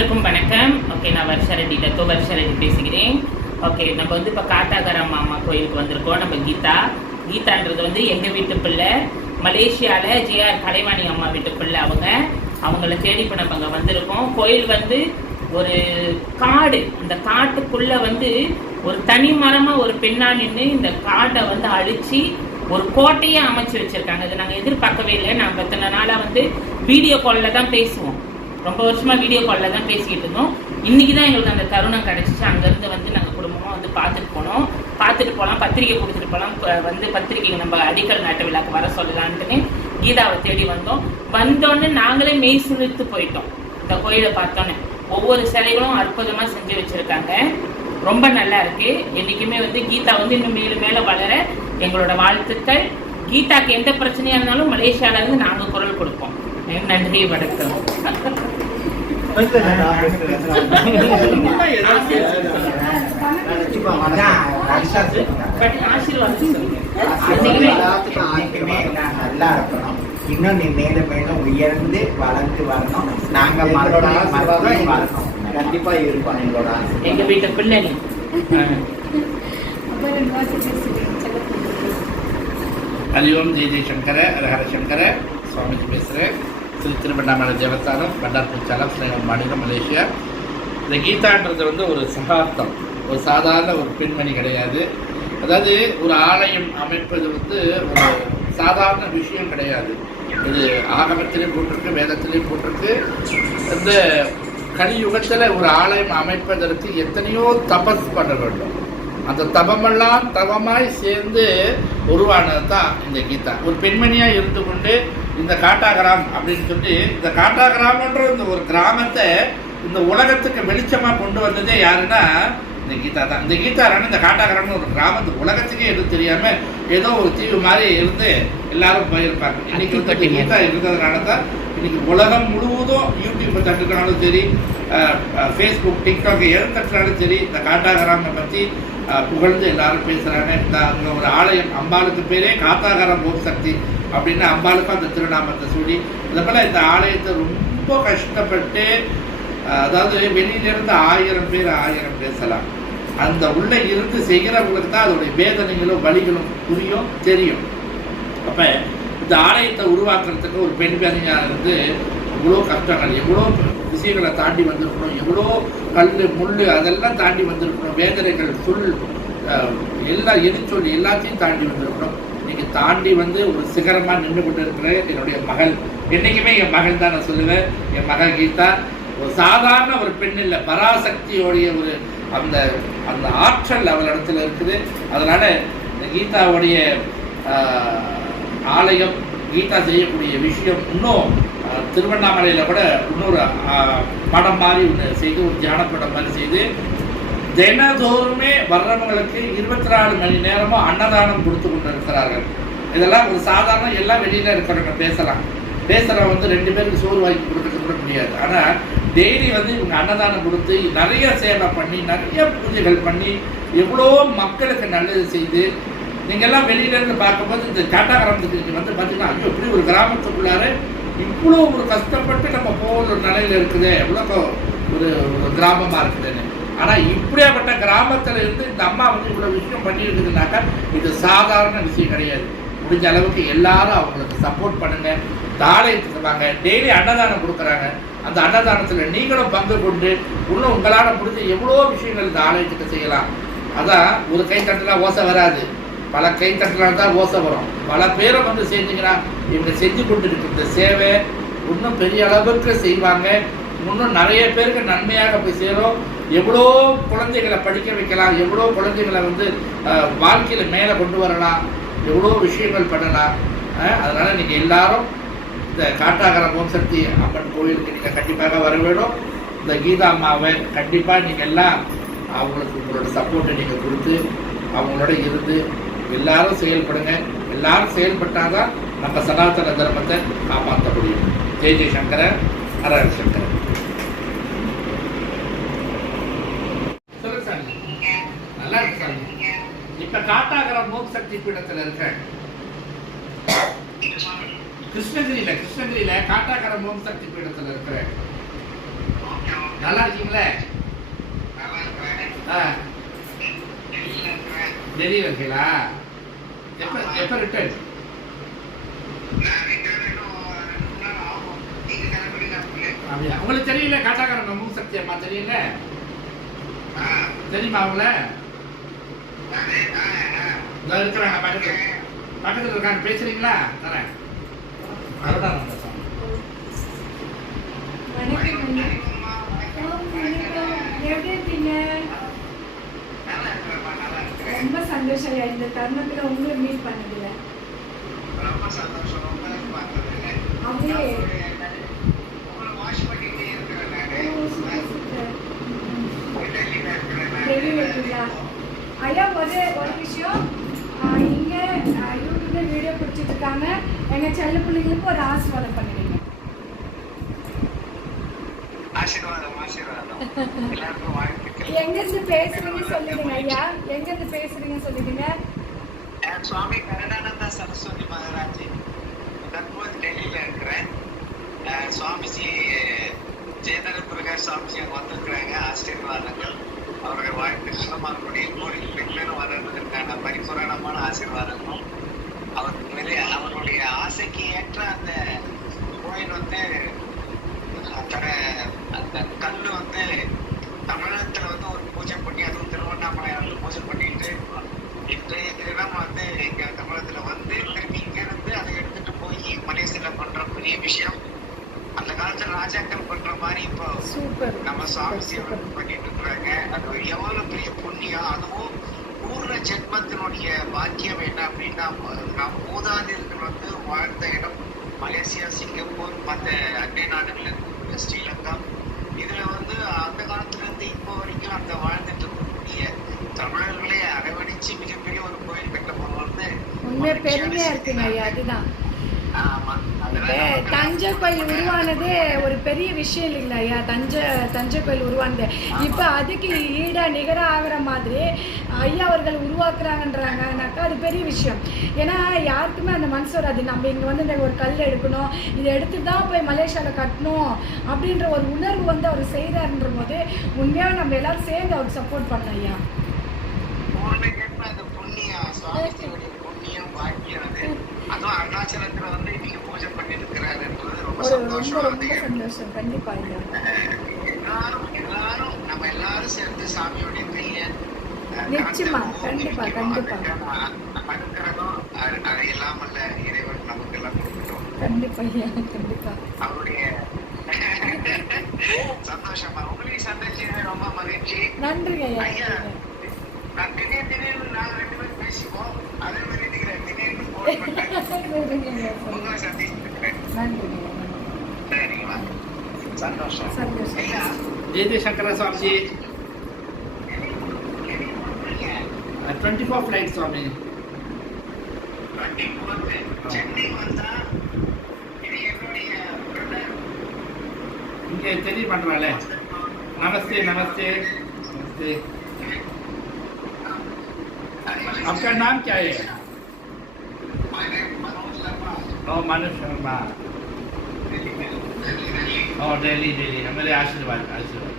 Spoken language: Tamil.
அனைவருக்கும் வணக்கம். ஓகே நான் வருஷ ரெட்டி தத்தோ வருஷ ரெட்டி பேசுகிறேன். ஓகே நம்ம வந்து இப்போ காத்தாகரம் அம்மா கோயிலுக்கு வந்திருக்கோம். நம்ம கீதா. கீதான்றது வந்து எங்கள் வீட்டு பிள்ளை. மலேசியாவில் ஜிஆர் கலைவாணி அம்மா வீட்டு பிள்ளை அவங்க. அவங்கள தேடி இப்போ நம்ம அங்கே வந்திருக்கோம். கோயில் வந்து ஒரு காடு. அந்த காட்டுக்குள்ள வந்து ஒரு தனி மரமா ஒரு பெண்ணா நின்று இந்த காட்டை வந்து அழிச்சு ஒரு கோட்டையே அமைச்சு வச்சிருக்காங்க. இது நாங்கள் எதிர்பார்க்கவே இல்லை. நாங்கள் இத்தனை நாளாக வந்து வீடியோ காலில் தான் பேசுவோம். ரொம்ப வருஷமாக வீடியோ காலில் தான் பேசிக்கிட்டு இருந்தோம். இன்றைக்கி தான் எங்களுக்கு அந்த தருணம் கிடச்சிச்சு. அங்கேருந்து வந்து நாங்கள் குடும்பமாக வந்து பார்த்துட்டு போனோம். பார்த்துட்டு போகலாம் பத்திரிக்கை கொடுத்துட்டு போகலாம் வந்து பத்திரிக்கைக்கு நம்ம அடிக்கல் நாட்டு விழாக்கு வர சொல்லலான்ட்டுன்னு கீதாவை தேடி வந்தோம். வந்தோடனே நாங்களே மெய் சுழித்து போயிட்டோம். இந்த கோயிலை பார்த்தோன்னே. ஒவ்வொரு சிலைகளும் அற்புதமாக செஞ்சு வச்சுருக்காங்க. ரொம்ப நல்லா இருக்கு. என்றைக்குமே வந்து கீதா வந்து இன்னும் மேலும் மேலே வளர எங்களோட வாழ்த்துக்கள். கீதாக்கு எந்த பிரச்சனையாக இருந்தாலும் மலேசியாவிலேருந்து நாங்கள் குரல் கொடுப்போம். நன்றி வணக்கம். எல்லாத்துக்குமே நான் நல்லா இருக்கணும் இன்னும் நீ மேலும் மேலும் உயர்ந்து வளர்ந்து வரணும் நாங்க எங்களோட மறுபடியும் ஆசீர்வாதம் மறுபடியும் எங்களுக்கு கண்டிப்பா இருப்பான் எங்களோட ஆசை எங்க வீட்டு பிள்ளை நீ ஹரி ஓம் ஜெய ஜெயசங்கர ஹரஹர சங்கர சுவாமிஜி பேசுகிறேன் திரு திருவண்ணாமலை தேவஸ்தானம் பண்டார்பூச்சாலம் ஸ்ரீலம் மாநிலம் மலேசியா. இந்த கீதான்றது வந்து ஒரு சகாப்தம். ஒரு சாதாரண ஒரு பெண்மணி கிடையாது. அதாவது ஒரு ஆலயம் அமைப்பது வந்து ஒரு சாதாரண விஷயம் கிடையாது. இது ஆகமத்திலையும் போட்டிருக்கு வேதத்திலையும் போட்டிருக்கு. இந்த கலியுகத்தில் ஒரு ஆலயம் அமைப்பதற்கு எத்தனையோ தபஸ் பண்ண வேண்டும். அந்த தபமெல்லாம் தவமாய் சேர்ந்து உருவானது தான் இந்த கீதா. ஒரு பெண்மணியாக இருந்து கொண்டு இந்த காட்டாகிராம் அப்படின்னு சொல்லி இந்த காட்டாகிராமன்ற இந்த ஒரு கிராமத்தை இந்த உலகத்துக்கு வெளிச்சமாக கொண்டு வந்ததே யாருன்னா இந்த கீதா தான். இந்த கீதா ராணி இந்த காட்டாகிராம்னு ஒரு கிராமத்து உலகத்துக்கே எதுவும் தெரியாம ஏதோ ஒரு தீவு மாதிரி இருந்து எல்லாரும் போயிருப்பாங்க. இன்னைக்கு வந்து இந்த கீதா இருந்ததுனால தான் இன்னைக்கு உலகம் முழுவதும் யூடியூப் தட்டுனாலும் சரி ஃபேஸ்புக் டிக்டாக் எது தட்டுனாலும் சரி இந்த காட்டாகிராமை பற்றி புகழ்ந்து எல்லாரும் பேசுகிறாங்க இந்த அங்கே ஒரு ஆலயம் அம்பாளுக்கு பேரே காத்தாகரம் ஓம் சக்தி அப்படின்னு அம்பாளுக்கும் அந்த திருநாமத்தை சூடி இந்த போல் இந்த ஆலயத்தை ரொம்ப கஷ்டப்பட்டு அதாவது வெளியிலிருந்து ஆயிரம் பேர் ஆயிரம் பேசலாம் அந்த உள்ளே இருந்து செய்கிறவங்களுக்கு தான் அதோடைய வேதனைகளும் வலிகளும் புரியும் தெரியும். அப்போ இந்த ஆலயத்தை உருவாக்குறதுக்கு ஒரு பெண் பெண்ணியாக இருந்து எவ்வளோ கஷ்டங்கள் எவ்வளோ விஷயங்களை தாண்டி வந்திருக்கணும் எவ்வளோ கல் முள் அதெல்லாம் தாண்டி வந்திருக்கணும் வேதனைகள் சொல் எல்லா எரிச்சொல் எல்லாத்தையும் தாண்டி வந்திருக்கணும். இன்னைக்கு தாண்டி வந்து ஒரு சிகரமாக நின்று கொண்டு இருக்கிற என்னுடைய மகள். என்றைக்குமே என் மகள் தான் நான் சொல்லுவேன். என் மகள் கீதா. ஒரு சாதாரண ஒரு பெண் இல்லை பராசக்தியோடைய ஒரு அந்த அந்த ஆற்றல் அவளிடத்துல இருக்குது. அதனால் இந்த கீதாவுடைய ஆலயம் கீதா செய்யக்கூடிய விஷயம் இன்னும் திருவண்ணாமலையில் கூட இன்னொரு படம் மாதிரி ஒன்று செய்து ஒரு தியான படம் மாதிரி செய்து தினதோறுமே வர்றவங்களுக்கு இருபத்தி நாலு மணி நேரமும் அன்னதானம் கொடுத்து கொண்டு இருக்கிறார்கள் இதெல்லாம் ஒரு சாதாரண எல்லாம் வெளியில இருக்கிறவங்க பேசலாம். பேசுறவங்க வந்து ரெண்டு பேருக்கு சோறு வாங்கி கொடுக்க கூட முடியாது. ஆனா டெய்லி வந்து இவங்க அன்னதானம் கொடுத்து நிறைய சேவை பண்ணி நிறைய பூஜைகள் பண்ணி எவ்வளோ மக்களுக்கு நல்லது செய்து நீங்க எல்லாம் வெளியில இருந்து பார்க்கும்போது இந்த டாட்டா கிராமத்துக்கு வந்து பார்த்தீங்கன்னா ஐயோ இப்படி ஒரு கிராமத்துக்குள்ளார இவ்வளோ ஒரு கஷ்டப்பட்டு நம்ம போகிற ஒரு நிலையில இருக்குது. எவ்வளோ ஒரு ஒரு கிராமமாக இருக்குதுன்னு. ஆனால் இப்படியாப்பட்ட கிராமத்தில் இருந்து இந்த அம்மா வந்து இவ்வளோ விஷயம் பண்ணியிருக்குதுனாக்கா இது சாதாரண விஷயம் கிடையாது. முடிஞ்ச அளவுக்கு எல்லாரும் அவங்களுக்கு சப்போர்ட் பண்ணுங்க. தாளையத்துக்கு வாங்க டெய்லி அன்னதானம் கொடுக்குறாங்க. அந்த அன்னதானத்தில் நீங்களும் பங்கு கொண்டு இன்னும் உங்களால் முடிஞ்ச எவ்வளோ விஷயங்கள் இந்த ஆலயத்துக்கு செய்யலாம். அதான் ஒரு கை தட்டுனா ஓசை வராது. பல கை தட்டுனா தான் ஓசை வரும். பல பேரை வந்து செஞ்சீங்கன்னா இவங்க செஞ்சு கொண்டு இருக்கிற இந்த சேவை இன்னும் பெரிய அளவுக்கு செய்வாங்க. இன்னும் நிறைய பேருக்கு நன்மையாக போய் சேரும். எவ்வளோ குழந்தைகளை படிக்க வைக்கலாம் எவ்வளோ குழந்தைகளை வந்து வாழ்க்கையில் மேலே கொண்டு வரலாம் எவ்வளோ விஷயங்கள் பண்ணலாம் அதனால் நீங்கள் எல்லாரும் இந்த காட்டாகரம் ஓம் சக்தி அம்மன் கோயிலுக்கு நீங்கள் கண்டிப்பாக வர வேணும். இந்த கீதா அம்மாவை கண்டிப்பாக நீங்கள் எல்லாம் அவங்களுக்கு உங்களோட சப்போர்ட்டை நீங்கள் கொடுத்து அவங்களோட இருந்து எல்லாரும் செயல்படுங்க. எல்லாரும் செயல்பட்டாதான் நம்ம சனாதன தர்மத்தை காப்பாற்ற முடியும். ஜெய் ஜெய்சங்கர ஹர சங்கர சாமி நல்லா இருக்கு சாமி இப்ப சக்தி பீடத்துல இருக்கேன். கிருஷ்ணகிரியில கிருஷ்ணகிரியில காட்டாகர மோம் சக்தி பீடத்துல இருக்கிறேன். நல்லா இருக்கீங்களே? டெல்லி இருக்கீங்களா எப்போ எப்போ ரிட்டர்ன் அப்படியா? உங்களுக்கு தெரியல காட்டாக்காரன் நம்ம சக்தி அம்மா தெரியல? தெரியுமா அவங்கள? இதோ இருக்கிறாங்க பக்கத்துல. பக்கத்துல இருக்காங்க பேசுறீங்களா? தரேன். இருக்கீங்க ரொம்ப சந்தோஷம் ஐயா இந்த தருணத்துல உங்களை மீட் பண்ணதில்ல அப்படியே ஓ, super, super. டெல்லியில் இருக்கீங்களா ஐயா ஒரு ஒரு விஷயம் ஆ, இங்க ஆ, யூடியூப்ல வீடியோ பிடிச்சிட்டு இருக்காங்க எங்க பிள்ளைங்களுக்கு ஒரு ஆசீர்வாதம் பண்ணுவீங்க. எங்க இருந்து பேசுறீங்க சொல்லிடுங்க ஐயா. எங்க இருந்து பேசுறீங்க சொல்லிடுங்க சுவாமி கருணானந்தா சரஸ்வதி மகாராஜ் தற்போது டெல்லியில இருக்கிறேன். சுவாமிஜி ஜெயதர பிரகாஷ் சுவாமிஜி அங்க வந்திருக்கிறாங்க. ஆசீர்வாதங்கள். அவருடைய வாழ்த்துக்களும் அவருடைய கோயில் ரெகுலரும் வர்றதுக்கான பரிபூரணமான ஆசீர்வாதங்களும் அவருக்கு வெளியே அவருடைய ஆசைக்கு ஏற்ற அந்த கோயில் வந்து அத்தனை அந்த கல் வந்து தமிழகத்துல வந்து ஒரு பூஜை பண்ணி அதுவும் திருவண்ணாமலையார்ல பூஜை பண்ணிட்டு இன்றைய தினம் வந்து இங்க தமிழகத்துல வந்து திரும்பி இங்க இருந்து அதை எடுத்துட்டு போய் மலேசியால பண்ற பெரிய விஷயம் அந்த காலத்துல ராஜாக்கள் பண்ற மாதிரி இப்போ சூப்பர் நம்ம சுவாமிஜி வந்து பண்ணிட்டு இருக்கிறாங்க அது எவ்வளவு பெரிய புண்ணியம் அதுவும் பூர்ண ஜென்மத்தினுடைய பாக்கியம் என்ன அப்படின்னா மூதாதையர்கள் வந்து வாழ்ந்த இடம் மலேசியா சிங்கப்பூர் மற்ற அண்டை நாடுகள் ஸ்ரீலங்கா. இதுல வந்து அந்த காலத்துல இருந்து இப்போ வரைக்கும் அந்த வாழ்ந்துட்டு இருக்கக்கூடிய தமிழர்களை அரவணைச்சு மிகப்பெரிய ஒரு கோயில் கட்ட போறது வந்து பெருமையா. இருக்குங்க அதுதான். ஆமா. அதனால தஞ்சை கோயில் உருவானதே ஒரு பெரிய விஷயம் இல்லைங்களா ஐயா? தஞ்சை தஞ்சை கோயில் உருவானது. இப்போ அதுக்கு ஈடாக நிகர ஆகிற மாதிரி ஐயா அவர்கள் உருவாக்குறாங்கன்றாங்கனாக்கா அது பெரிய விஷயம். ஏன்னா யாருக்குமே அந்த மனசு வராது. நம்ம இங்கே வந்து இந்த ஒரு கல் எடுக்கணும் இதை எடுத்து தான் போய் மலேசியாவில் கட்டணும் அப்படின்ற ஒரு உணர்வு வந்து அவர் செய்கிறாருன்ற போது உண்மையாக நம்ம எல்லாரும் சேர்ந்து அவருக்கு சப்போர்ட் பண்ணோம் ஐயா. புண்ணியம் பாக்கியம் அது. அதுவும் அருணாச்சலத்தில் வந்து இன்னைக்கு பூஜை பண்ணிட்டு இருக்கிறாருன்றது ரொம்ப ஒரு ரொம்ப சந்தோஷம் கண்டிப்பா எல்லாரும் எல்லாரும் நம்ம எல்லாரும் சேர்ந்து சாமியோடைய கைய நிச்சயமா, கண்டிப்பா. கண்டிப்பா. அனுக்கிரகம் அது- இறைவன் நமக்கு எல்லாம் கொடுக்கட்டும் கண்டிப்பா கண்டிப்பா அவருடைய சந்தோஷமா உங்களையும் சந்திச்சது ரொம்ப மகிழ்ச்சி நன்றிங்க ஐயா. நான் திடீர் திடீர்னு சுவாமி வண்டி போகுது சென்னை வந்தா இது என்னுடைய brother. இங்கே தெரிய பண்ணுறாளே नमस्ते नमस्ते नमस्ते आपका नाम क्या है My name मनोज शर्मा और डेली डेली। हमारे आशीर्वाद आशीर्वाद